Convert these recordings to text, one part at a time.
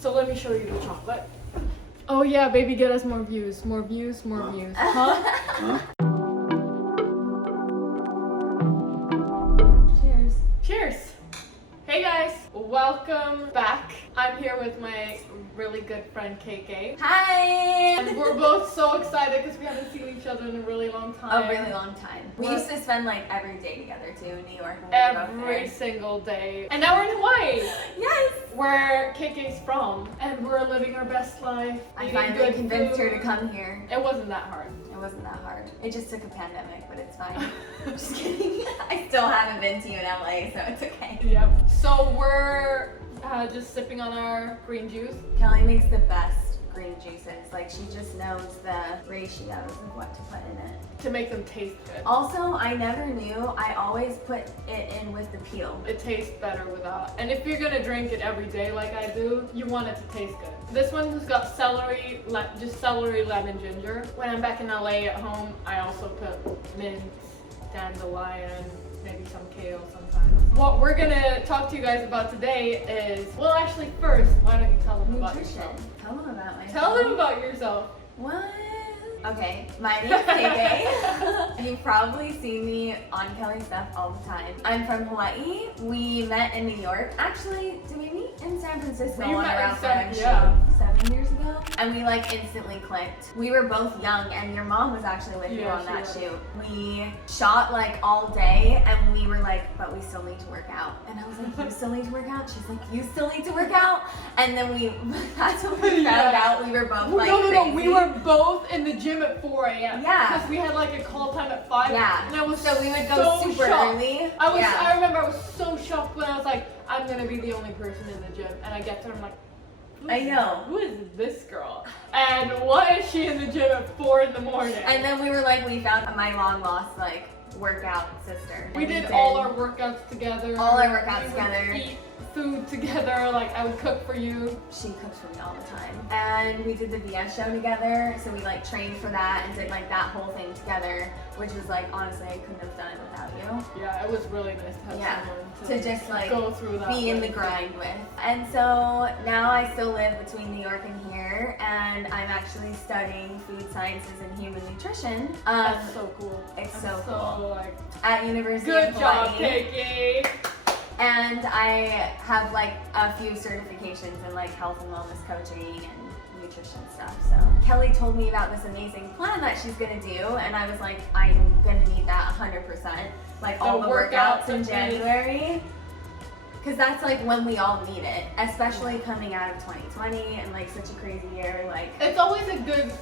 So let me show you the chocolate. Oh yeah, baby, get us more views, more views, more views. Huh? Cheers. Cheers. Hey guys, welcome back. I'm here with my really good friend Keke. Hi! And we're both so excited because we haven't seen each other in a really long time. A really long time. We used to spend like every day together too in New York. Every single day. And now we're in Hawaii. Yes! Where Keke's from. And we're living our best life. I finally convinced her to come here. It wasn't that hard. It wasn't that hard. It just took a pandemic, but it's fine. I'm just kidding. I still haven't been to you in LA, so it's okay. Yep. So we're just sipping on our green juice. Kelly makes the best green juices. Like, she just knows the ratios of what to put in it. To make them taste good. Also, I never knew, I always put it in with the peel. It tastes better without. And if you're gonna drink it every day like I do, you want it to taste good. This one has got celery, just celery, lemon, ginger. When I'm back in LA at home, I also put mint, dandelion, maybe some kale sometimes. What we're gonna talk to you guys about today is, well actually first, why don't you tell them about yourself? Tell them about myself. Tell them about yourself. What? Okay, my name's Keke. You've probably seen me on Kelly's stuff all the time. I'm from Hawaii. We met in New York. Actually, did we meet in San Francisco on a route shoot 7 years ago? And we like instantly clicked. We were both young and your mom was actually with you on that shoot. We shot like all day and we were like, but we still need to work out. And I was like, you still need to work out? She's like, you still need to work out? And then that's when we found out we were both like crazy. We were both in the gym at 4 a.m. Yeah. Because we had like a call time at 5. Yeah. And I was so we would go super early. I remember I was so shocked when I was like, I'm gonna be the only person in the gym. And I get there and I'm like, I know. Who is this girl? And why is she in the gym at 4 in the morning? And then we were like, we found my long lost like workout sister. We did all our workouts together. All our workouts together. Eat food together, like I would cook for you. She cooks for me all the time. And we did the VS show together, so we like trained for that and did like that whole thing together, which was like, honestly, I couldn't have done it without you. Yeah, it was really nice to have someone to just like go through that, be in the grind with. And so now I still live between New York and here, and I'm actually studying food sciences and human nutrition. That's so cool. It's so cool. Like, at University of Hawaii. Good job, Keke. And I have like a few certifications in like health and wellness coaching and nutrition stuff. So Kelly told me about this amazing plan that she's gonna do, and I was like, I'm gonna need that 100%. Like all the workouts in January. Because that's like when we all need it, especially coming out of 2020 and like such a crazy year. Like, it's always a good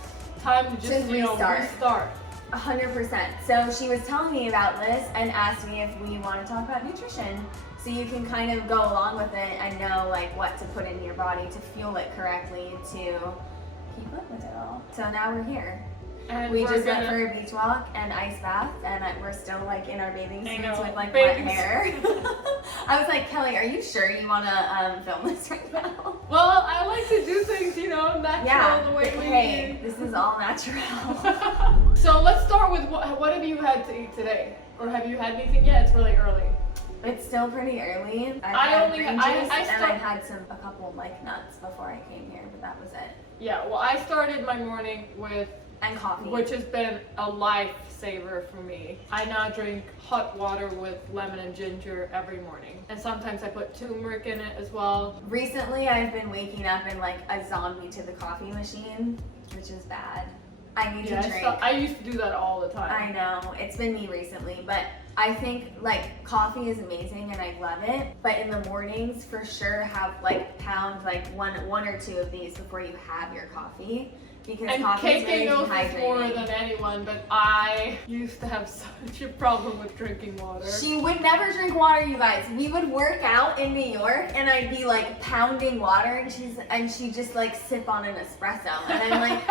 time to just restart. 100%. So she was telling me about this and asked me if we want to talk about nutrition. So you can kind of go along with it and know like what to put in your body to fuel it correctly to keep up with it all. So now we're here. And we just went for a beach walk and ice bath, and we're still like in our bathing suits with like wet hair. I was like, Kelly, are you sure you want to film this right now? Well, I like to do things, natural the way we do. This is all natural. So let's start with what have you had to eat today? Or have you had anything yet? It's really early. It's still pretty early. I had a couple like nuts before I came here, but that was it. Yeah, well, I started my morning with coffee, which has been a lifesaver for me. I now drink hot water with lemon and ginger every morning, and sometimes I put turmeric in it as well. Recently, I've been waking up in like a zombie to the coffee machine, which is bad. I need to drink. I used to do that all the time. I know, it's been me recently, but I think like coffee is amazing and I love it, but in the mornings for sure have pound one or two of these before you have your coffee, because coffee is really knows dehydrating. This more than anyone, but I used to have such a problem with drinking water. She would never drink water, you guys. We would work out in New York and I'd be like pounding water and she'd just like sip on an espresso, and I'm like,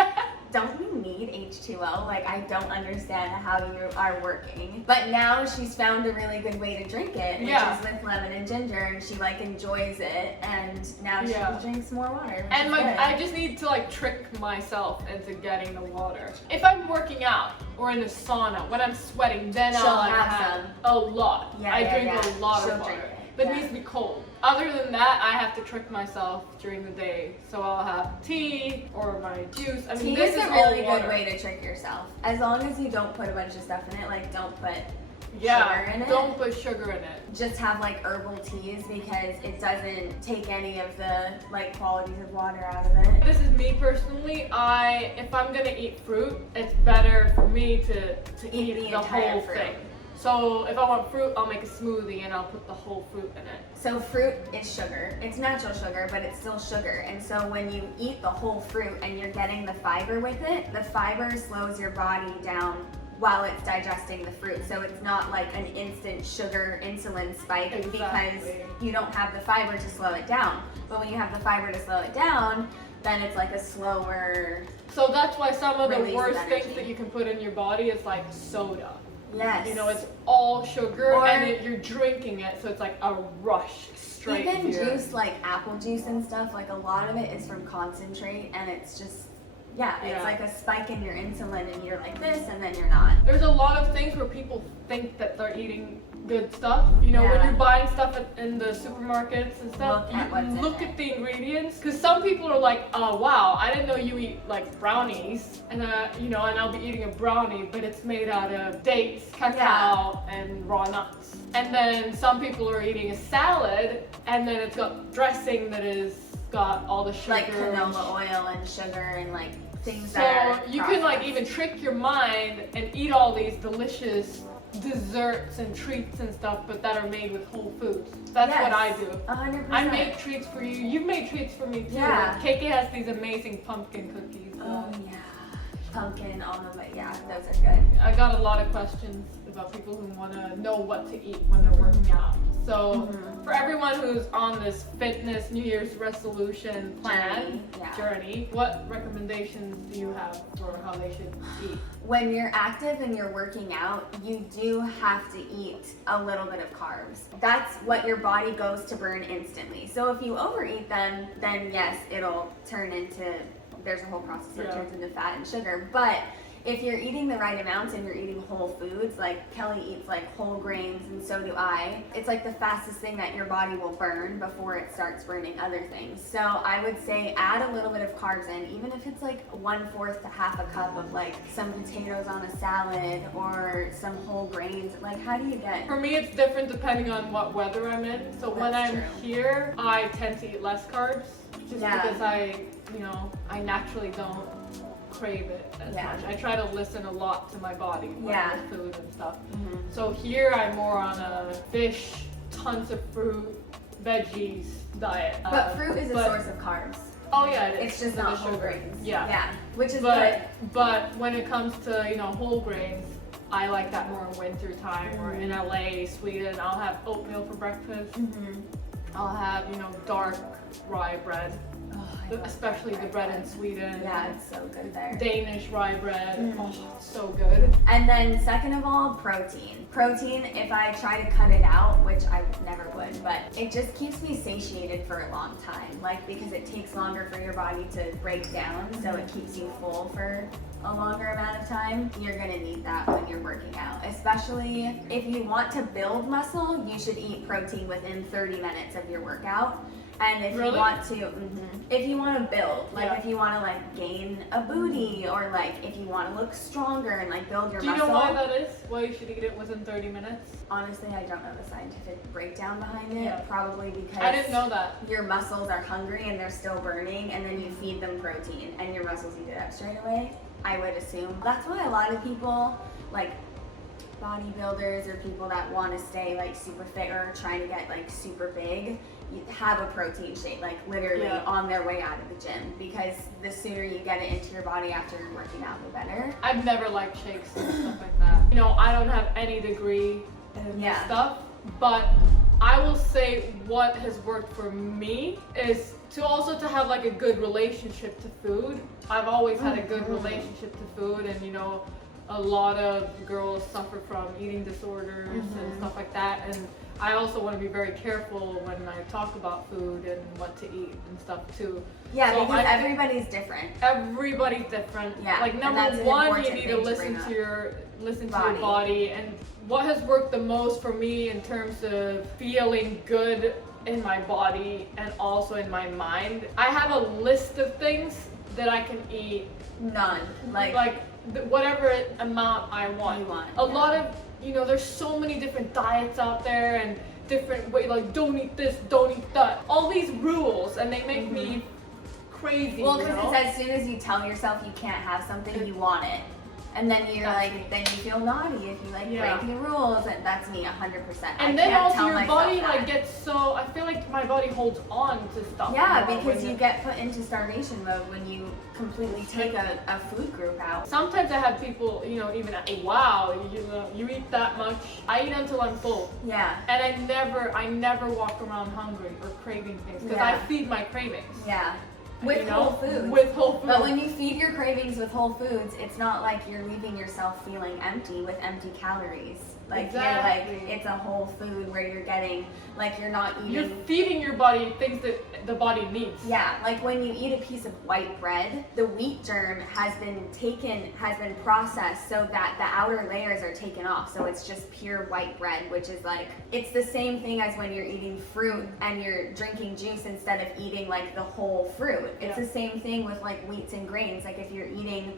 don't you need H2O? Like, I don't understand how you are working. But now she's found a really good way to drink it, which is with lemon and ginger, and she like enjoys it, and now she drinks more water. And I just need to like trick myself into getting the water. If I'm working out or in the sauna, when I'm sweating, then I'll have a lot. I drink a lot of water. But it needs to be cold. Other than that, I have to trick myself during the day. So I'll have tea or my juice. I mean, Tea this is is a all really water. good way to trick yourself. As long as you don't put a bunch of stuff in it, like don't put Yeah, sugar in it. don't put sugar in it. Just have like herbal teas because it doesn't take any of the like qualities of water out of it. This is me personally. If I'm gonna eat fruit, it's better for me to eat the the entire whole fruit. thing. So if I want fruit, I'll make a smoothie and I'll put the whole fruit in it. So fruit is sugar. It's natural sugar, but it's still sugar. And so when you eat the whole fruit and you're getting the fiber with it, the fiber slows your body down while it's digesting the fruit. So it's not like an instant sugar insulin spike because you don't have the fiber to slow it down. But when you have the fiber to slow it down, then it's like a slower. So that's why some of the Release of worst things energy. that you can put in your body is like soda. Yes. You know, it's all sugar Or- and you're drinking it, so it's like a rush straight Even to your- juice, like apple juice and stuff, like a lot of it is from concentrate, and it's just, yeah, it's Yeah. like a spike in your insulin, and you're like this, and then you're not. There's a lot of things where people think that they're eating good stuff. You know, when Yeah. you're buying stuff in the supermarkets and stuff, Look at what's in you look it. at the ingredients. Because some people are like, oh wow, I didn't know you eat like brownies. And you know, and I'll be eating a brownie, but it's made out of dates, cacao, and raw nuts. And then some people are eating a salad, and then it's got dressing that is got all the sugar. Like canola oil and sugar and like things So that are you can like processed. even trick your mind and eat all these delicious desserts and treats and stuff, but that are made with whole foods. That's Yes. what I do. 100%. I make treats for you. You've made treats for me too. Yeah. Keke has these amazing pumpkin cookies. Oh yeah, pumpkin, almond, but yeah, those are good. I got a lot of questions about people who want to know what to eat when they're working out. So Mhm. for everyone who's on this fitness New Year's resolution plan journey, what recommendations do you have for how they should eat? When you're active and you're working out, you do have to eat a little bit of carbs. That's what your body goes to burn instantly. So if you overeat them, then yes, it'll turn into, there's a whole process where it Yeah. turns into fat and sugar. But if you're eating the right amounts and you're eating whole foods, like Kelly eats like whole grains and so do I, it's like the fastest thing that your body will burn before it starts burning other things. So I would say add a little bit of carbs in, even if it's like 1/4 to half a cup of like some potatoes on a salad or some whole grains. Like how do you get? For me, it's different depending on what weather I'm in. So when That's I'm true. here, I tend to eat less carbs just Yeah. because I naturally don't crave it as Yeah. much. I try to listen a lot to my body when Yeah. with food and stuff. Mhm. So here I'm more on a fish, tons of fruit, veggies diet. But fruit is a but- source of carbs. Oh yeah, it is. It's just for not the whole sugar. grains. Yeah. Yeah. Which is But when it comes to whole grains, I like that more in winter time. Or in LA, Sweden, I'll have oatmeal for breakfast. good. Mm-hmm. I'll have dark rye bread, Oh, I love especially the bread in Sweden. Yeah, it's so good there. Danish rye bread. Mm. Oh, it's so good. And then second of all, protein. Protein, if I try to cut it out, which I never would, but it just keeps me satiated for a long time. Like because it takes longer for your body to break down, so it keeps you full for a longer amount of time. You're gonna need that when you're working out. Especially if you want to build muscle, you should eat protein within 30 minutes of your workout. And if Really? you want to, if you want to build, like Yeah. if you want to like gain a booty, or like if you want to look stronger and like build your Do you muscle. know why that is? Why you should eat it within 30 minutes? Honestly, I don't know the scientific breakdown behind it. Yeah. Probably because I didn't know that. your muscles are hungry and they're still burning, and then you feed them protein, and your muscles eat it up straight away. I would assume that's why a lot of people like bodybuilders or people that want to stay like super fit or trying to get like super big have a protein shake like literally Yeah. on their way out of the gym, because the sooner you get it into your body after you're working out, the better. I've never liked shakes and stuff like that. I don't have any degree in Yeah. this stuff, but I will say what has worked for me is to have like a good relationship to food. I've always had a good relationship to food, and a lot of girls suffer from eating disorders and stuff like that, and I also want to be very careful when I talk about food and what to eat and stuff too. Yeah, So because I think everybody's different. everybody's different. Yeah, Like and number that's an one, you important need thing to to listen bring to up. your body. And what has worked the most for me in terms of feeling good in my body and also in my mind. I have a list of things that I can eat. None. Whatever amount I want. You want, a lot of, there's so many different diets out there and different ways, like don't eat this, don't eat that. All these rules, and they make me crazy. Well, because it's as soon as you tell yourself you can't have something, you want it. And then you're then you feel naughty if you break the rules, and that's me 100%. And then also your body gets so, I feel like my body holds on to stuff. Yeah, because you get put into starvation mode when you completely take a food group out. Sometimes I have people, even wow, you eat that much. I eat until I'm full. Yeah. And I never walk around hungry or craving things because I feed my cravings. Yeah. With whole foods. With whole foods. But when you feed your cravings with whole foods, it's not like you're leaving yourself feeling empty with empty calories. Exactly. It's a whole food where you're getting, you're not eating. You're feeding your body things that the body needs. Yeah, like when you eat a piece of white bread, the wheat germ has been processed so that the outer layers are taken off. So it's just pure white bread, which is it's the same thing as when you're eating fruit and you're drinking juice instead of eating the whole fruit. It's the same thing with wheats and grains. If you're eating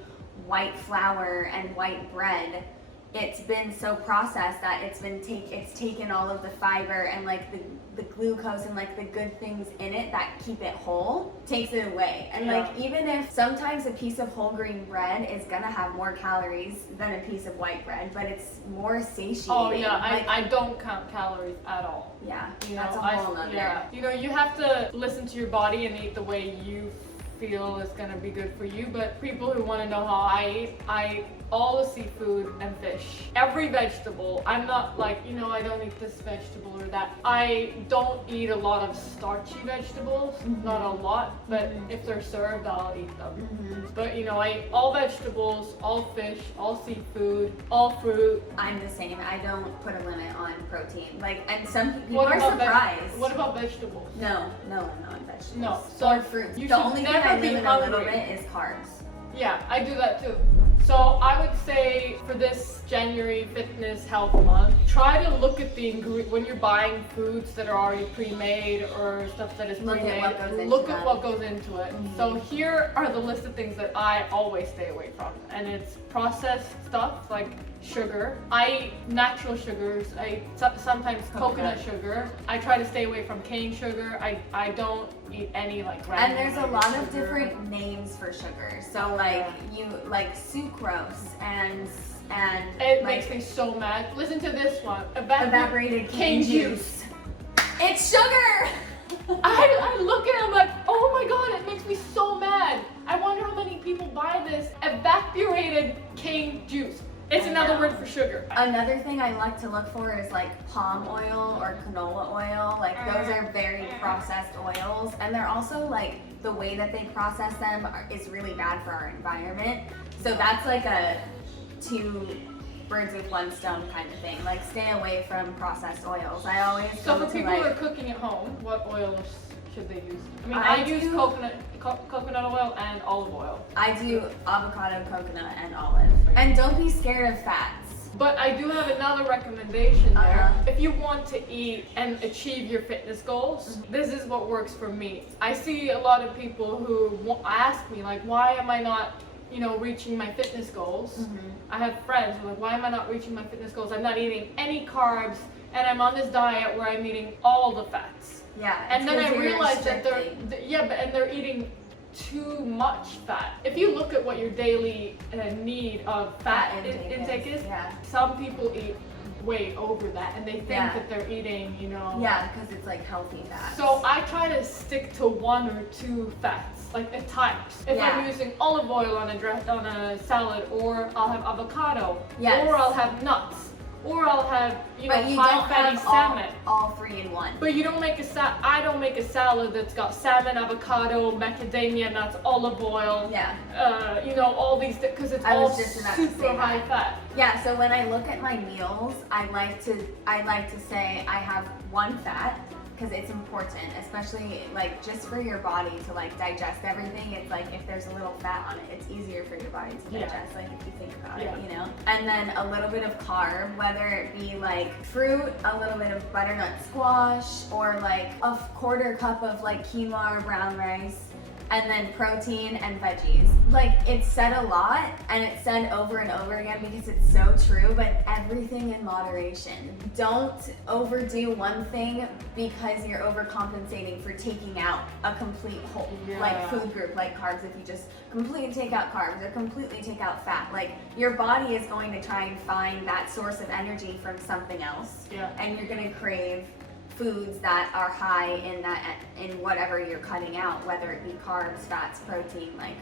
white flour and white bread, it's been so processed that it's taken all of the fiber and the glucose and the good things in it that keep it whole, takes it away. And even if sometimes a piece of whole grain bread is gonna have more calories than a piece of white bread, but it's more satiating. Oh yeah, I don't count calories at all. Yeah, that's a whole nother. Yeah, you have to listen to your body and eat the way you feel is gonna be good for you. But people who want to know how I eat, all the seafood and fish, every vegetable. I'm not I don't eat this vegetable or that. I don't eat a lot of starchy vegetables, not a lot, but if they're served, I'll eat them. But I eat all vegetables, all fish, all seafood, all fruit. I'm the same. I don't put a limit on protein. And some people are surprised. What about vegetables? No, I'm not on vegetables. No, or fruits. The only thing I limit a little bit is carbs. Yeah, I do that too. So I would say for this January Fitness Health Month, try to look at the when you're buying foods that are already pre-made or stuff that is pre-made. Look at what goes into it. So here are the list of things that I always stay away from, and it's processed stuff like sugar. I eat natural sugars. I eat sometimes coconut sugar. I try to stay away from cane sugar. I don't eat any and there's a lot of different names for sugar. So you sucrose and it makes me so mad. Listen to this one. Evaporated cane juice. It's sugar. I look at it, I'm like, oh my god, it makes me so mad. I wonder how many people buy this evaporated cane juice. It's another word for sugar. Another thing I like to look for is palm oil or canola oil. Those are very processed oils, and they're also the way that they process them is really bad for our environment. So that's a two birds with one stone kind of thing. Stay away from processed oils. I always So for people who are cooking at home, what oils should they use? I use coconut oil and olive oil. I do avocado, coconut, and olive. And don't be scared of fats. But I do have another recommendation there. If you want to eat and achieve your fitness goals, this is what works for me. I see a lot of people who ask me why am I not reaching my fitness goals? I have friends who are why am I not reaching my fitness goals? I'm not eating any carbs, and I'm on this diet where I'm eating all the fats. Yeah. And then I realized that they're eating too much fat. If you look at what your daily need of fat intake is, some people eat way over that, and they think that they're eating, Yeah, because it's healthy fat. So I try to stick to one or two fats, the types. If I'm using olive oil on a salad, or I'll have avocado, or I'll have nuts. Or I'll have, high fatty salmon. All three in one. But you don't make I don't make a salad that's got salmon, avocado, macadamia nuts, olive oil. Yeah. All these because it's all super high fat. Yeah. So when I look at my meals, I like to say I have one fat, because it's important, especially like just for your body to like digest everything. It's like if there's a little fat on it, it's easier for your body to digest, like if you think about it, you know? And then a little bit of carb, whether it be like fruit, a little bit of butternut squash, or like a quarter cup of like quinoa or brown rice, and then protein and veggies. Like, it's said a lot, and it's said over and over again because it's so true, but everything in moderation. Don't overdo one thing because you're overcompensating for taking out a complete whole, like, food group, like carbs. If you just completely take out carbs or completely take out fat, like, your body is going to try and find that source of energy from something else, and you're gonna crave foods that are high in whatever you're cutting out, whether it be carbs, fats, protein, like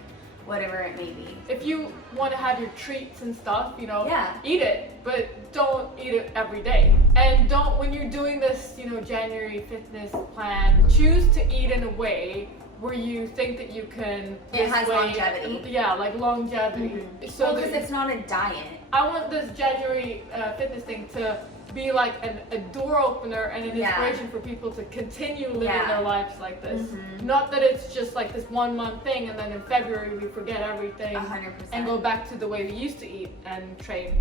whatever it may be. If you want to have your treats and stuff, you know, Yeah. eat it, but don't eat it every day. And don't, when you're doing this, you know, January fitness plan, choose to eat in a way where you think that you can It has weight. longevity. Yeah, like longevity. So because it's not a diet. I want this January fitness thing to be like a door opener and an inspiration for people to continue living their lives like this. Not that it's just like this 1 month thing and then in February we forget everything 100%. and go back to the way we used to eat and train.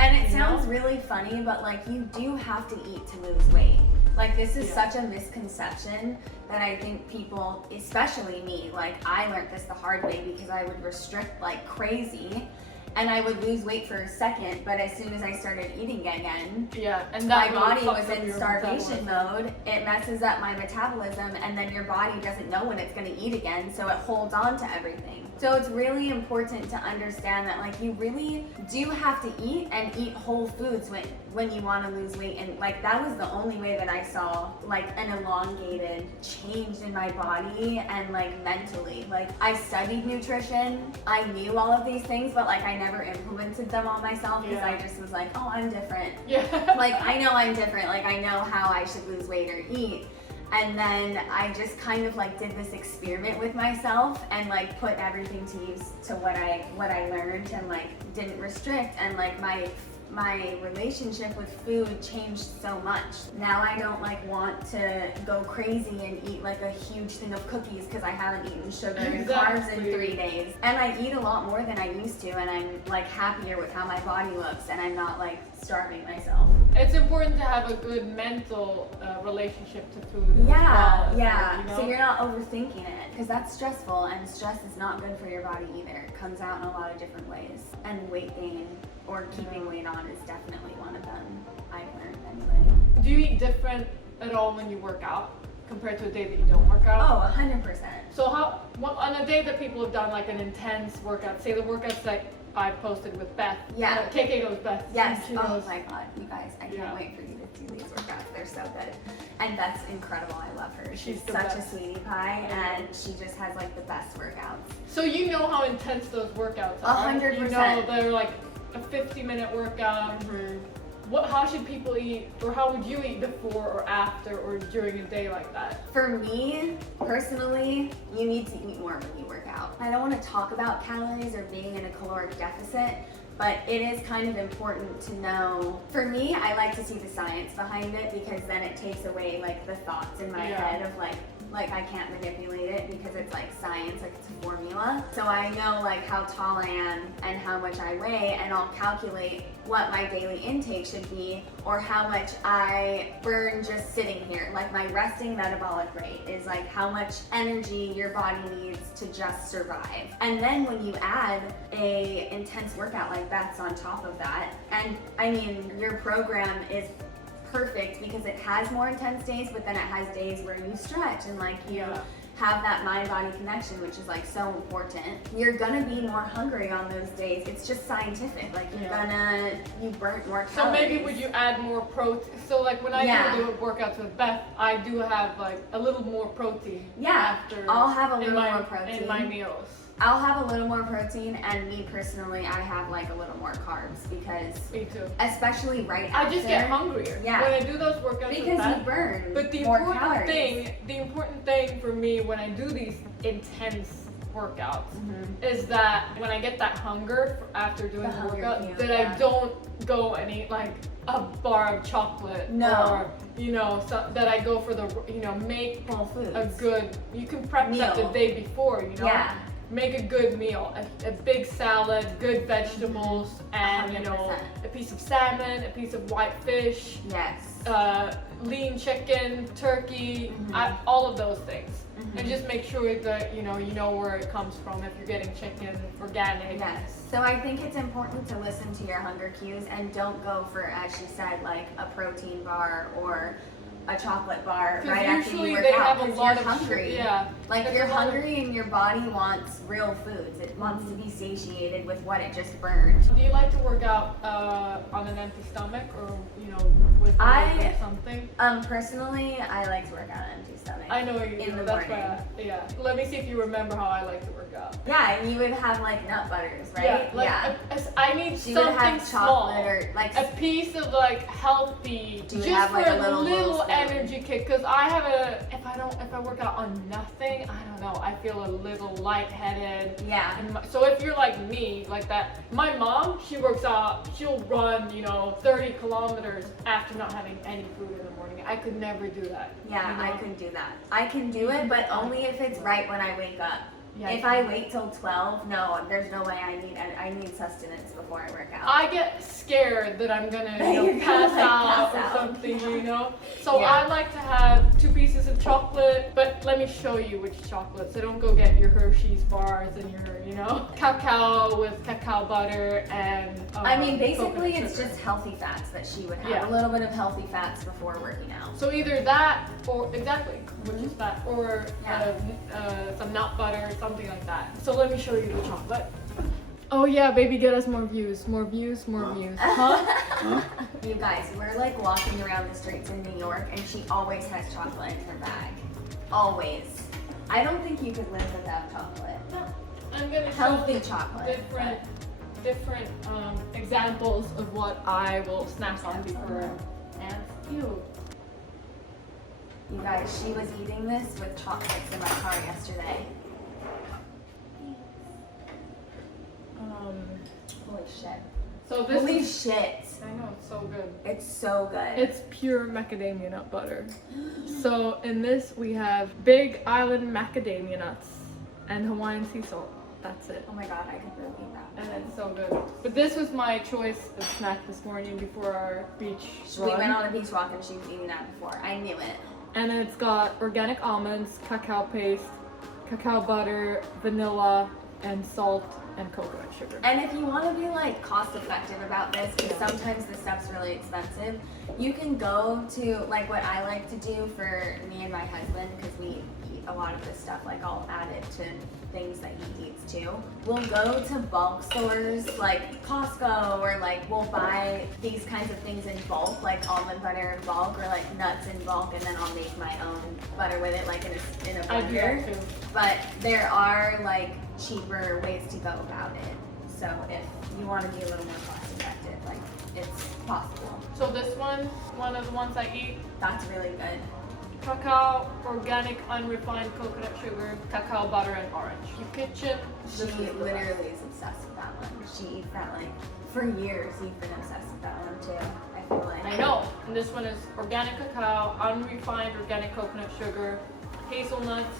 And it sounds really funny, but like you do have to eat to lose weight. Like this is such a misconception that I think people, especially me, like I learned this the hard way because I would restrict like crazy. And I would lose weight for a second, but as soon as I started eating again, and my that body really was in starvation mode. It messes up my metabolism, and then your body doesn't know when it's going to eat again, so it holds on to everything. So it's really important to understand that like you really do have to eat and eat whole foods when you want to lose weight. And like that was the only way that I saw like an elongated change in my body and like mentally. Like I studied nutrition, I knew all of these things, but like I never implemented them on myself because I just was like, oh, I'm different. Like I know I'm different. Like I know how I should lose weight or eat. And then I just kind of like did this experiment with myself and like put everything to use to what I learned and like didn't restrict, and like my relationship with food changed so much. Now I don't like want to go crazy and eat like a huge thing of cookies because I haven't eaten sugar and carbs in 3 days. And I eat a lot more than I used to, and I'm like happier with how my body looks, and I'm not like starving myself. It's important to have a good mental relationship to food as well. You know? So you're not overthinking it, because that's stressful, and stress is not good for your body either. It comes out in a lot of different ways, and weight gain or keeping weight on is definitely one of them, I've learned anyway. Do you eat different at all when you work out compared to a day that you don't work out? Oh, 100%. So on a day that people have done like an intense workout, say the workouts that I posted with Beth. Keke knows Beth. Yes. She knows. Oh my God, you guys, I can't wait for you to do these workouts. They're so good. And Beth's incredible. I love her. She's such a sweetie pie, and she just has like the best workouts. So you know how intense those workouts are. 100%. You know they're like a 50-minute workout. How should people eat, or how would you eat before or after or during a day like that? For me, personally, you need to eat more when you work out. I don't want to talk about calories or being in a caloric deficit, but it is kind of important to know. For me, I like to see the science behind it, because then it takes away like the thoughts in my head of like I can't manipulate it because it's like science, like it's a formula. So I know like how tall I am and how much I weigh, and I'll calculate what my daily intake should be, or how much I burn just sitting here. Like my resting metabolic rate is like how much energy your body needs to just survive. And then when you add a intense workout like that's on top of that, and I mean your program is perfect because it has more intense days, but then it has days where you stretch and like you have that mind-body connection, which is like so important. You're gonna be more hungry on those days. It's just scientific. Like you burn more calories. So maybe would you add more protein? So like when I do workouts with Beth, I do have like a little more protein. After I'll have a little more protein in my meals. I'll have a little more protein, and me personally, I have like a little more carbs, because me too. Especially right after. I just get hungrier. When I do those workouts because with Beth, you burn but the more important calories. the important thing for me when I do these intense workouts is that when I get that hunger after doing the hunger workout, cue, that yeah. I don't go and eat like a bar of chocolate or that I go for the make Whole Foods. a good. You can prep that the Meal. day before. Yeah. Make a good meal, a big salad, good vegetables, and 100%. a piece of salmon, a piece of white fish, Yes. lean chicken, turkey, all of those things. And just make sure that you know where it comes from if you're getting chicken organic. Yes. So I think it's important to listen to your hunger cues and don't go for, as she said, like a protein bar or a chocolate bar right after you work they out have a because lot you're of hungry. Yeah. Like There's you're a lot of- hungry and your body wants real foods. It wants to be satiated with what it just burned. Do you like to work out on an empty stomach or with a little bit of something? Personally, I like to work out on an empty stomach. I know you in do. the That's morning. why. Yeah. Let me see if you remember how I like to work out. Yeah, and you would have like nut butters, right? Yeah. Like I need She would something have small. chocolate or like A piece of like healthy, Do you just have, for like, a a little little spoon? energy kick. Cause I have if I work out on nothing, I don't know. I feel a little lightheaded. yeah. And so if you're like me, like that, my mom, she works out. She'll run, 30 kilometers after not having any food in the morning. I could never do that. Yeah, I couldn't do that. I can do it, but only if it's right when I wake up. Yeah, If I wait till 12, no, there's no way I need sustenance before I work out. I get scared that I'm gonna You're gonna, pass like, out pass or out. something, So Yeah. I like to have 2 pieces of chocolate, but let me show you which chocolate. So don't go get your Hershey's bars and your, cacao with cacao butter and I mean, basically, coconut it's sugar. just healthy fats that she would have. Yeah. A little bit of healthy fats before working out. So either that or exactly, which is that, or Yeah. some nut butter, something like that. So let me show you the chocolate. Oh yeah, baby, get us more views, more views, more views. Huh? You guys, we're like walking around the streets in New York, and she always has chocolate in her bag. Always. I don't think you could live without chocolate. I'm gonna Healthy show chocolate. different examples of what I will snack on before. And you. You guys, she was eating this with chocolates in my car yesterday. Holy shit. So this Holy is. shit. I know it's so good. It's so good. It's pure macadamia nut butter. So in this we have Big Island macadamia nuts and Hawaiian sea salt. That's it. Oh my god, I could really eat that. And it's so good. But this was my choice of snack this morning before our beach We run. went on a beach walk and she was eating that before. I knew it. And it's got organic almonds, cacao paste, cacao butter, vanilla, and salt and coconut sugar. And if you want to be like cost effective about this, because sometimes this stuff's really expensive, you can go to like what I like to do for me and my husband, because we eat a lot of this stuff. Like I'll add it to things that he eats too. We'll go to bulk stores like Costco, or like we'll buy these kinds of things in bulk, like almond butter in bulk, or like nuts in bulk, and then I'll make my own butter with it, like in a I do that blender. too. But there are like cheaper ways to go about it. So if you want to be a little more cost effective, like it's possible. So this one of the ones I eat, That's really good. cacao, organic, unrefined coconut sugar, cacao butter, and orange. You kitchen. She literally is obsessed with that one. She eats that like for years. You've been obsessed with that one too. I feel like. I know. And this one is organic cacao, unrefined organic coconut sugar, hazelnuts,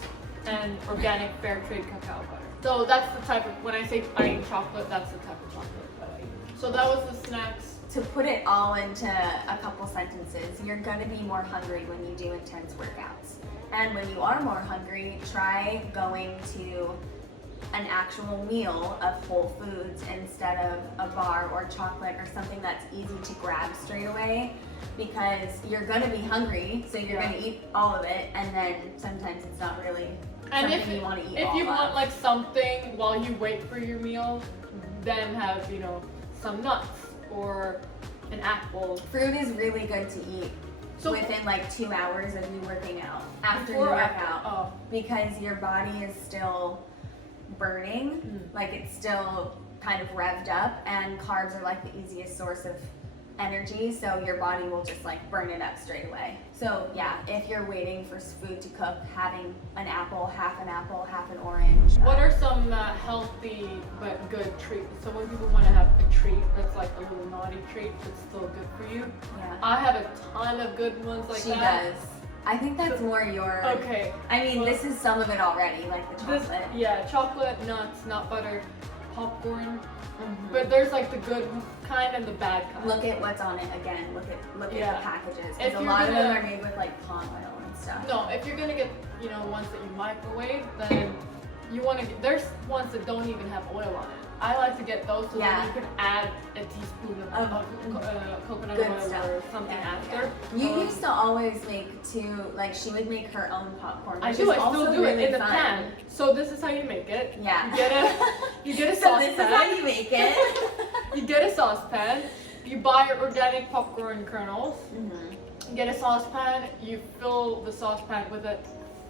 and organic fair trade cacao butter. So that's the type of, when I say I eat chocolate, that's the type of chocolate that I eat. So that was the snacks. To put it all into a couple sentences, you're going to be more hungry when you do intense workouts. And when you are more hungry, try going to an actual meal of whole foods instead of a bar or chocolate or something that's easy to grab straight away, because you're going to be hungry, so you're going to eat all of it, and then sometimes it's not really And something you want to eat if all you of. want like something while you wait for your meal, then have, some nuts or an apple. Fruit is really good to eat So within like 2 hours of you working out, after you before or work after? out. Oh. Because your body is still burning, like it's still kind of revved up, and carbs are like the easiest source of energy, so your body will just like burn it up straight away. So yeah, if you're waiting for food to cook, having an apple, half an orange. What are some healthy but good treats? So when people want to have a treat that's like a little naughty treat that's still good for you, Yeah. I have a ton of good ones like She that. does. I think that's more your. Okay. I mean, Well, this is some of it already, like the chocolate. Yeah, chocolate, nuts, nut butter, popcorn. Mhm. But there's like the good kind and the bad kind. Look at what's on it again. Look at Yeah. the packages. If Because a you're lot of them gonna- are made with like palm oil and stuff. No, if you're gonna get, ones that you microwave, then you want to get, there's ones that don't even have oil on it. I like to get those so Yeah. that you can add a teaspoon of coconut Good oil stuff. or something Yeah, after. You used to always make too, like she would make her own popcorn. I which do. is I still also do it really in the fun. pan. So this is how you make it. Yeah. You get a So saucepan. this is how you make it. You get a saucepan. You buy your organic popcorn kernels. Mhm. You get a saucepan. You fill the saucepan with a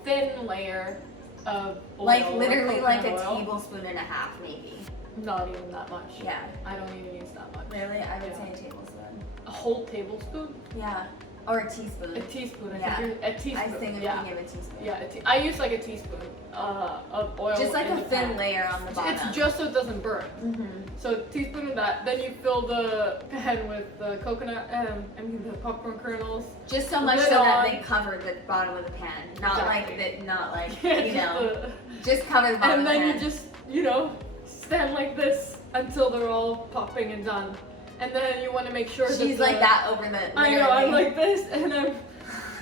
thin layer of oil. Like literally like a coconut oil. tablespoon and a half, maybe. Not even that much. Yeah. I don't even use that much. Really, I would Yeah. say a tablespoon. A whole tablespoon? Yeah. Or a teaspoon. A teaspoon. I Yeah. think a teaspoon. I think I'm yeah. thinking of a teaspoon. Yeah. I use like a teaspoon of oil. Just like in a the thin pan. layer on the bottom. It's just so it doesn't burn. Mm-hmm. So a teaspoon of that. Then you fill the pan with the coconut, the popcorn kernels. Just so much Lid so that on. they cover the bottom of the pan. Not Exactly. like that. Not like Yeah, you know. just the- Just cover the bottom and of the then pan. you just, stand like this until they're all popping and done. And then you want to make sure She's that like that over the. I know, I'm literally. like this,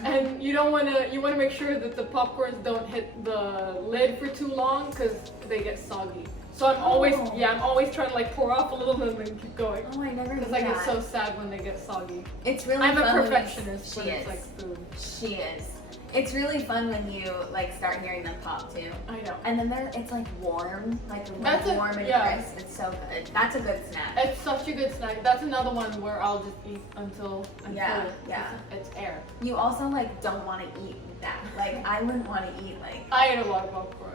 and you want to make sure that the popcorns don't hit the lid for too long because they get soggy. So I'm always trying to like pour off a little and then keep going. Oh, I never knew Because I get that. so sad when they get soggy. It's really I'm a fun when perfectionist She when it's is. like food. She is. It's really fun when you like start hearing them pop too. I know. And then it's like warm, like That's warm and yeah. crisp. It's so good. That's a good snack. It's such a good snack. That's another one where I'll just eat until Yeah, yeah. It's air. You also like don't want to eat that. Like I wouldn't want to eat like. I eat a lot of popcorn.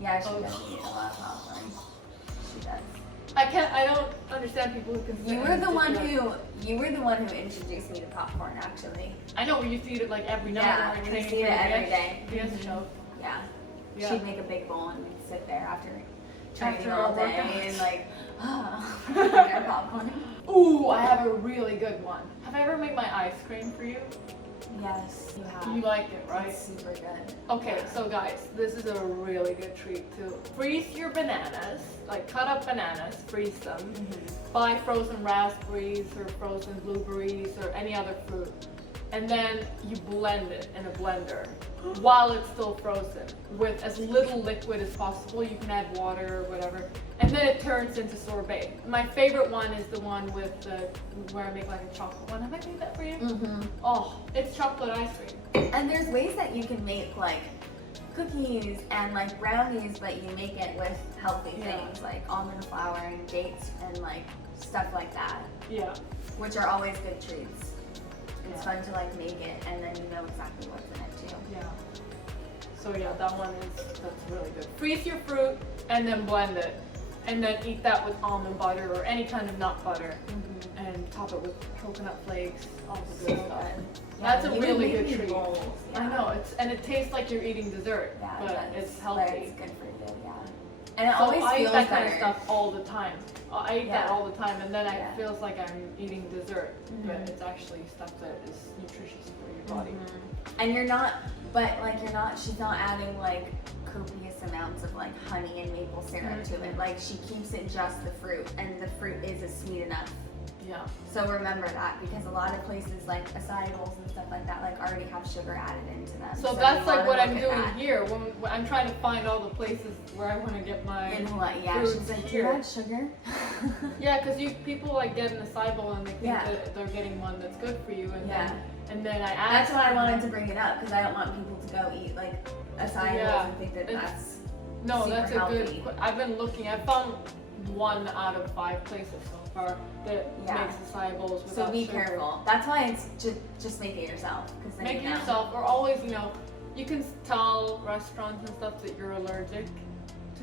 Yeah, she Oh. does eat a lot of popcorn. She does. I don't understand people who can. You were the one who introduced me to popcorn actually. I know we used to eat it like every night. Yeah, when we we're used to training eat it for the every day. VS show. Yeah. Yeah. She'd make a big bowl and we'd sit there after training After all our day workouts. and like, eating our popcorn. Ooh, I have a really good one. Have I ever made my ice cream for you? Yes, you have. You like it, right? It's super good. Okay, so guys, this is a really good treat too. Freeze your bananas, like cut up bananas, freeze them. Buy frozen raspberries or frozen blueberries or any other fruit. And then you blend it in a blender while it's still frozen with as little liquid as possible. You can add water or whatever. And then it turns into sorbet. My favorite one is the one with where I make like a chocolate one. Have I made that for you? Oh, it's chocolate ice cream. And there's ways that you can make like cookies and like brownies, but you make it with healthy Yeah. things like almond flour and dates and like stuff like that, Yeah. which are always good treats. It's Yeah. fun to like make it and then you know exactly what's in it too. Yeah. So yeah, that's really good. Freeze your fruit and then blend it. And then eat that with almond butter or any kind of nut butter. And top it with coconut flakes, all the good So stuff. good. That's a you would really make good me treat. bowls, I yeah. know, it tastes like you're eating dessert, Yeah, but it does, it's but healthy. it's good for you, yeah. And it So always I eat feels that better. kind of stuff all the time. I eat that Yeah. all the time, and then Yeah. it feels like I'm eating dessert, but Mhm. it's actually stuff that is nutritious for your body. And she's not adding like copious amounts of like honey and maple syrup to it. Like she keeps it just the fruit, and the fruit is sweet enough. Yeah. So remember that, because a lot of places like acai bowls and stuff like that like already have sugar added into them. So you that's like wanna what look I'm at doing that. here. When I'm trying to find all the places where I want to get my In Hawaii, yeah, foods she's like, do here. you add sugar? Yeah, because people like get an acai bowl and they think Yeah. that they're getting one that's good for you, and Yeah. then I add. That's why I wanted to bring it up, because I don't want people to go eat like acai Yeah, bowls and think that it's- that's No, super that's a healthy. good. I've been looking. I found 1 out of 5 places so far that Yeah. makes acai bowls So without be sugar. careful. That's why it's just make it yourself. Cause then Make it you know. yourself, or always, you can tell restaurants and stuff that you're allergic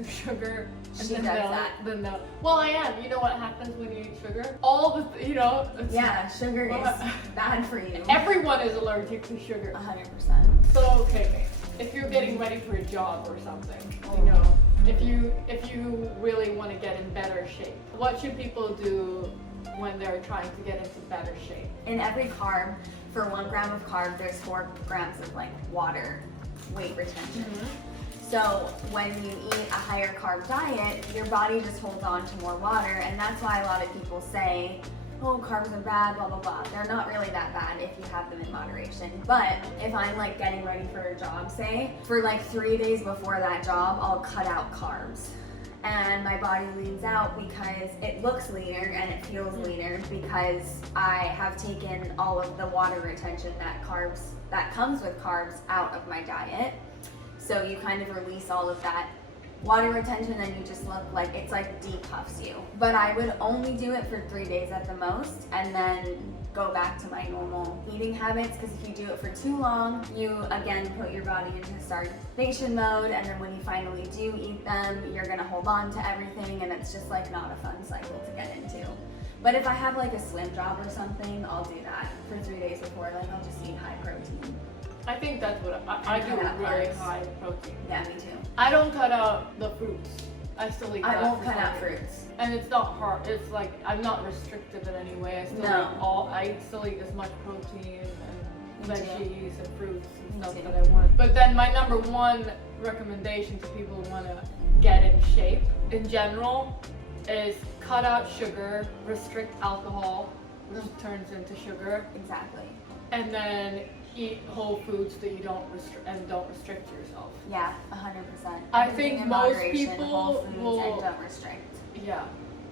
to sugar and She then does they'll, that. then they'll, well, I am. You know what happens when you eat sugar? All the, it's, Yeah, sugar is bad for you. everyone is allergic to sugar. 100%. So, okay, if you're getting ready for a job or something, if you really want to get in better shape, what should people do when they're trying to get into better shape? In every carb, for 1 gram of carb, there's 4 grams of like water weight retention. So when you eat a higher carb diet, your body just holds on to more water, and that's why a lot of people say, oh, carbs are bad, blah, blah, blah. They're not really that bad if you have them in moderation. But if I'm like getting ready for a job, say, for like 3 days before that job, I'll cut out carbs. And my body leans out because it looks leaner and it feels leaner because I have taken all of the water retention that comes with carbs out of my diet. So you kind of release all of that water retention and you just look like, it's like depuffs you. But I would only do it for 3 days at the most and then go back to my normal eating habits, because if you do it for too long, you again put your body into starvation mode, and then when you finally do eat them, you're gonna hold on to everything, and it's just like not a fun cycle to get into. But if I have like a swim job or something, I'll do that for 3 days before, like I'll just eat high protein. I think that's what I do, really high protein. Yeah, me too. I don't cut out the fruits. I still eat that. I won't cut out fruits. And it's not hard. It's like I'm not restricted in any way. I still eat as much protein and veggies and fruits and stuff that I want. But then my number 1 recommendation to people who want to get in shape in general is cut out sugar, restrict alcohol, which turns into sugar. Exactly. And then eat whole foods that you don't restrict yourself. Yeah, 100%. I think in most moderation, people whole foods will, and don't restrict. Yeah,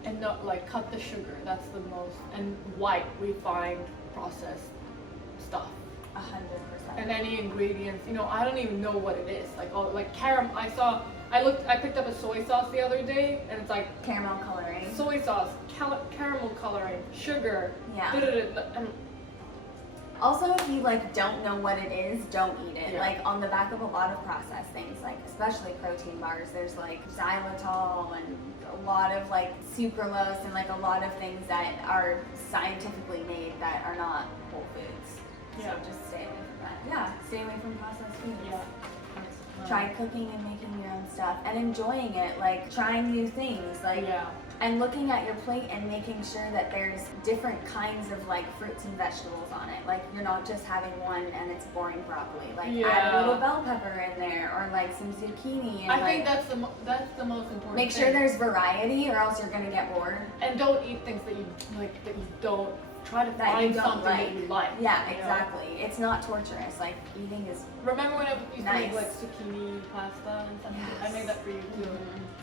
and not like cut the sugar. That's the most, and white refined processed stuff. 100%. And any ingredients, I don't even know what it is. Like caramel. I picked up a soy sauce the other day, and it's like Caramel coloring. soy sauce, caramel coloring, sugar. Yeah. And Also, if you like don't know what it is, don't eat it. Yeah. Like on the back of a lot of processed things, like especially protein bars, there's like xylitol and a lot of like sucralose and like a lot of things that are scientifically made that are not whole foods. Yeah. So just stay away from that. Yeah, stay away from processed foods. yeah. Try cooking and making your own stuff and enjoying it, like trying new things, like Yeah. and looking at your plate and making sure that there's different kinds of like fruits and vegetables on it. Like you're not just having one and it's boring broccoli. Like add a little bell pepper in there, or like some zucchini. And I think that's the most important. make sure there's variety, or else you're gonna get bored. And don't eat things that you like, that you don't. Try to That you find don't something like. that you like. Yeah, you know? exactly. It's not torturous. Like eating is Remember when I used to Nice. make like zucchini pasta and stuff? Yes. I made that for you too.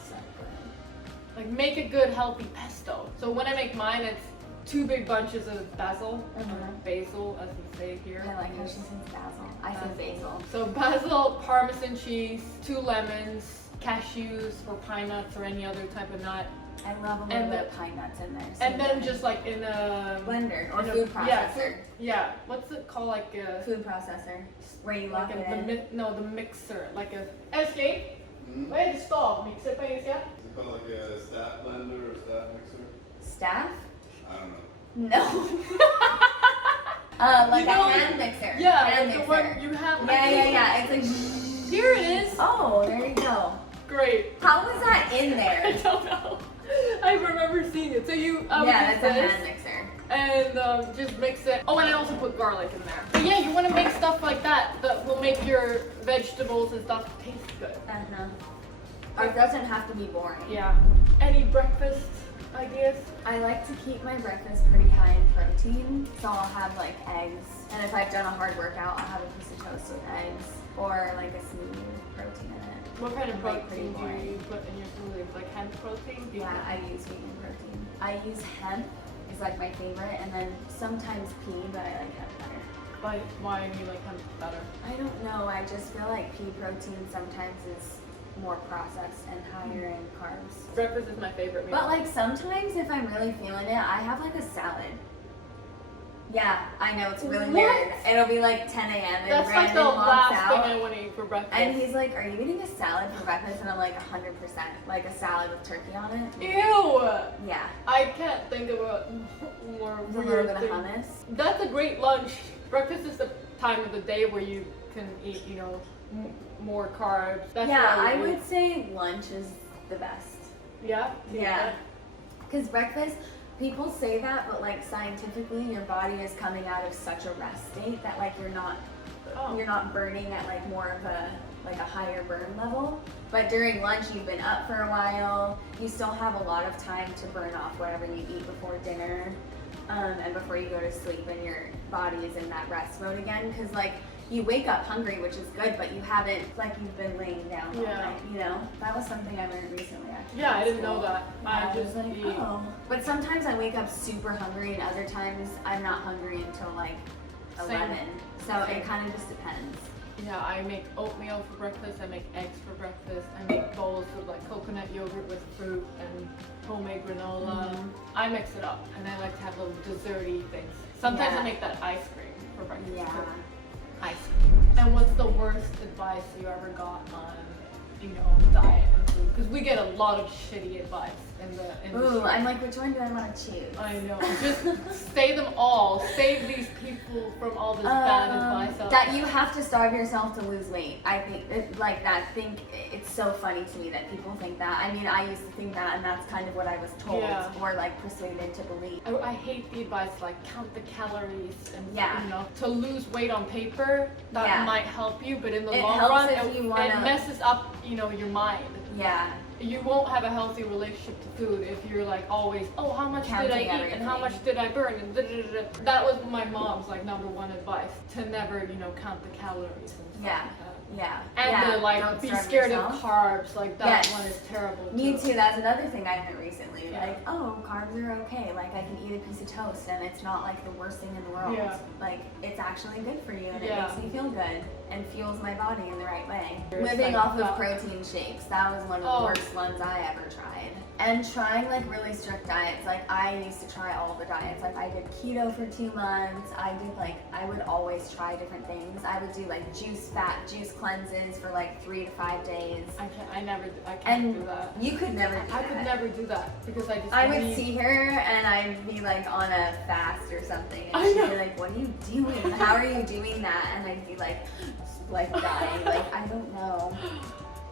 so good. Like make a good healthy pesto. So when I make mine, it's 2 big bunches of basil, or basil as we say here. I like how she says basil. I say basil. So basil, Parmesan cheese, 2 lemons, cashews or pine nuts or any other type of nut. I love a little bit of pine nuts in there. And then just like in a blender or in a- food processor. Yeah, what's it called? Like a Food processor, where you lock like it a, in. the mixer, like a. Älskling, vad är det stavmixer på engelska? Is it called like a staff blender or staff mixer? Staff? I don't know. No. Like You know, a hand mixer. Yeah, hand like the mixer. one you have. Yeah. It's like. Here it is. Oh, there you go. Great. How was that in I there? don't know. I remember seeing it. So you. Yeah, use that's a this hand mixer. And just mix it. Oh, and I also put garlic in there. But yeah, you want to make stuff like that will make your vegetables and stuff taste good. Or it doesn't have to be boring. Yeah. Any breakfast ideas? I like to keep my breakfast pretty high in protein, so I'll have like eggs, and if I've done a hard workout, I'll have a piece of toast with eggs, or like a smoothie with protein in it. What kind of Like pretty protein do you boring. put in your food? Like hemp protein? Do you Yeah, put- I use vegan protein. I use hemp, is like my favorite, and then sometimes pea, but I like hemp better. Why do you like hemp better? I don't know, I just feel like pea protein sometimes is more processed and higher in carbs. Breakfast is my favorite meal. But like sometimes if I'm really feeling it, I have like a salad. Yeah, I know, it's really What? weird. It'll be like 10 a.m. and That's like Brandon the walks last out. thing I want to eat for breakfast. And he's like, "Are you eating a salad for breakfast?" And I'm like, 100%. Like a salad with turkey on it. Ew! Yeah. I can't think of a more With a little weird bit of thing. hummus. That's a great lunch. Breakfast is the time of the day where you can eat, you know, more carbs. That's Yeah, what I do. would say lunch is the best. Yeah? Yeah. Because breakfast, people say that, but like scientifically, your body is coming out of such a rest state that like you're not burning at like more of a higher burn level. But during lunch, you've been up for a while. You still have a lot of time to burn off whatever you eat before dinner, and before you go to sleep, and your body is in that rest mode again. Because like you wake up hungry, which is good, but you haven't you've been laying down all night. You know, that was something I learned recently. Actually, Yeah, I in didn't know school. that. Yeah, I just was like, eat. oh. But sometimes I wake up super hungry, and other times I'm not hungry until like Same. 11. So Same. it kind of just depends. Yeah, I make oatmeal for breakfast. I make eggs for breakfast. I make bowls of like coconut yogurt with fruit and homemade granola. Mhm. I mix it up, and I like to have little desserty things. Sometimes Yeah. I make that ice cream for breakfast. Yeah. too. Ice cream. And what's the worst advice you ever got on, you know, diet and food? Because we get a lot of shitty advice in the industry. Ooh, I'm like, which one do I want to choose? I know. Just say them all. Save these people from all this bad advice. Out That there. you have to starve yourself to lose weight. I think it's so funny to me that people think that. I mean, I used to think that, and that's kind of what I was told Yeah. or like persuaded to believe. I hate the advice like count the calories and Yeah. you know to lose weight on paper that Yeah. might help you, but in the It long helps run if you wanna- it messes up your mind. Yeah. You won't have a healthy relationship to food if you're like always, oh, how much did I Counting eat and how everything. much did I burn and that was my mom's like number one advice, to never count the calories and stuff Yeah. like that. Yeah. And yeah. to like Don't be starve scared yourself. of carbs, like that Yes. one is terrible. Me too. That's another thing I learned recently. Yeah. Like, oh, carbs are okay. Like, I can eat a piece of toast, and it's not like the worst thing in the world. Yeah. Like, it's actually good for you, and Yeah. it makes me feel good and fuels my body in the right way. It's Living like off of that. protein shakes, that was one of the Oh. worst ones I ever tried. And trying like really strict diets. Like, I used to try all the diets. Like, I did keto for 2 months. I would always try different things. I would do like juice cleanses for like 3 to 5 days. I can't And do that. you could never do I that. could never do that because I just I would need- see her and I'd be like on a fast or something, and I she'd know. be like, "What are you doing? How are you doing that?" And I'd be like dying, like, I don't know.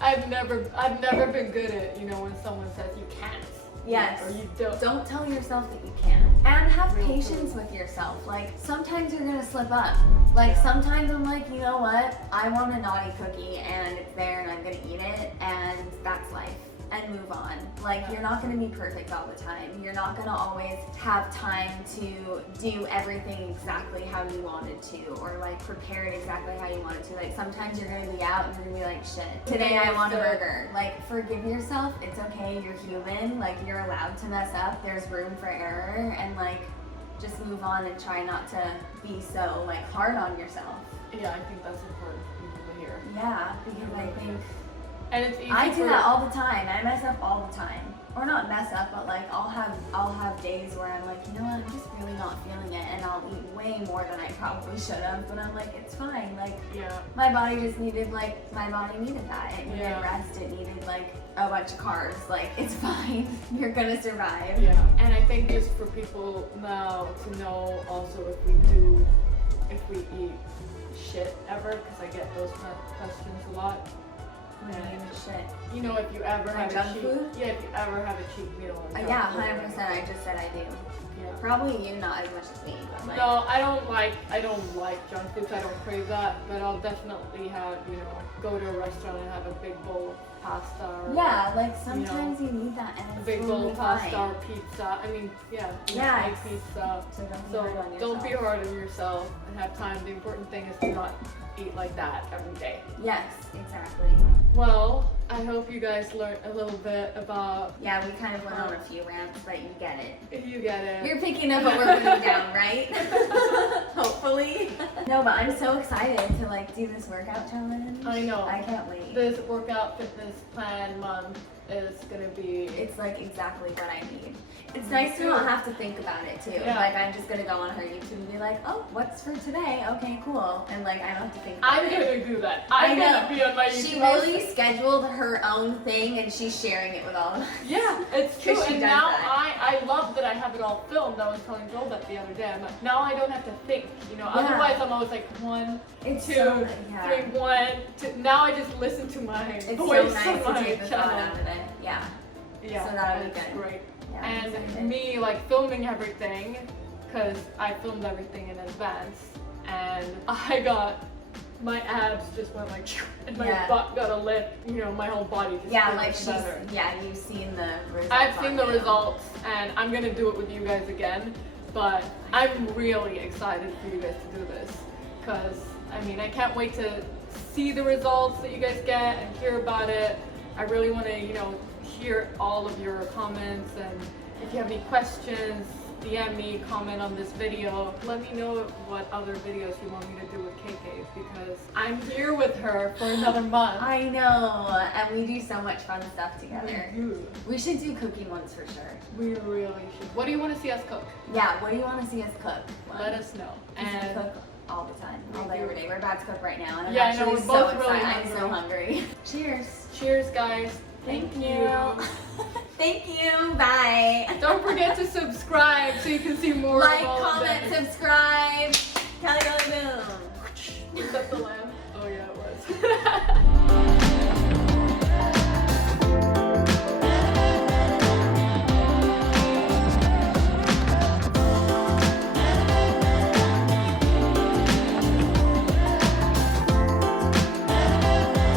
I've never been good at when someone says you can't. Yes. Or you don't. Don't tell yourself that you can't. And have Real patience true. with yourself. Like, sometimes you're gonna slip up. Like, Yeah. sometimes I'm like, you know what? I want a naughty cookie, and it's there, and I'm gonna eat it, and that's life. And move on. Like, you're not gonna be perfect all the time. You're not gonna always have time to do everything exactly how you wanted to, or like prepare it exactly how you wanted to. Like, sometimes you're gonna be out and you're gonna be like, shit, today I want a burger. Like, forgive yourself. It's okay. You're human. Like, you're allowed to mess up. There's room for error, and like, just move on and try not to be so like hard on yourself. Yeah, I think that's important for people to hear. Yeah, because I think And it's easy I do for that all the time. I mess up all the time. Or not mess up, but like I'll have days where I'm like, you know what, I'm just really not feeling it, and I'll eat way more than I probably should have. But I'm like, it's fine. Like, Yeah. my body just needed that. It needed Yeah. rest. It needed like a bunch of carbs. Like, it's fine. You're gonna survive. Yeah. And I think just for people now to know also if we eat shit ever, because I get those questions a lot. What do you mean, shit? If you ever Like have junk a cheat, food? yeah, if you ever have a cheat meal. or junk Yeah, food. 100%. I just said I do. Yeah. Probably you, not as much as me, but like. No, I don't like junk foods. I don't crave that, but I'll definitely have go to a restaurant and have a big bowl of pasta. Or Yeah, like sometimes you need that, and a it's big bowl totally of pasta fine. or pizza. I mean, yeah, Yeah. make pizza. So don't be So hard on yourself. don't be hard on yourself and have time. The important thing is to not eat like that every day. Yes, exactly. Well, I hope you guys learned a little bit about. Yeah, we kind of went on a few rants, but you get it. You get it. You're picking up what we're putting down, right? Hopefully. No, but I'm so excited to like do this workout challenge. I know. I can't wait. This workout fitness plan month is gonna be. It's like exactly what I need. It's nice to not have to think about it too. Yeah. Like I'm just gonna go on her YouTube and be like, oh, what's for today? Okay, cool. And like I don't have to think about I'm it. gonna do that. I I'm know. gonna be on my YouTube. She really scheduled her own thing and she's sharing it with all of us. Yeah, it's true. 'Cause she And does now that. I love that I have it all filmed. I was telling Joel that the other day. I'm like, now I don't have to think. You know, otherwise I'm always like 1, It's 2, so, yeah. 3, 1, 2. Now I just listen to my It's voice so nice on to my take the thought channel. out of it. Yeah. Yeah, So that'll be it's good. great. Yeah, I'm And excited. me like filming everything, because I filmed everything in advance, and I got my abs just went like, and my Yeah. butt got a lift. You know, my whole body just Yeah, feels like much she's, better. yeah, you've seen the results. I've seen on the video. results, and I'm gonna do it with you guys again. But I'm really excited for you guys to do this, because I mean, I can't wait to see the results that you guys get and hear about it. I really want to, you know, hear all of your comments, and if you have any questions, DM me, comment on this video. Let me know what other videos you want me to do with Keke, because I'm here with her for another month. I know, and we do so much fun stuff together. Ooh, We should do cooking ones for sure. we really should. What do you want to see us cook? Yeah, what do you want to see us cook? Let us know. We And cook all the time, all We day, do. every day. We're about to cook right now, and I'm Yeah, I know, actually we're so both really excited. I'm so hungry. Cheers. cheers, guys. Thank you. Thank you. Bye. Don't forget to subscribe so you can see more Like, of all comment, of them. subscribe. Kelly, Boom. Was that the lamb? Oh yeah, it was.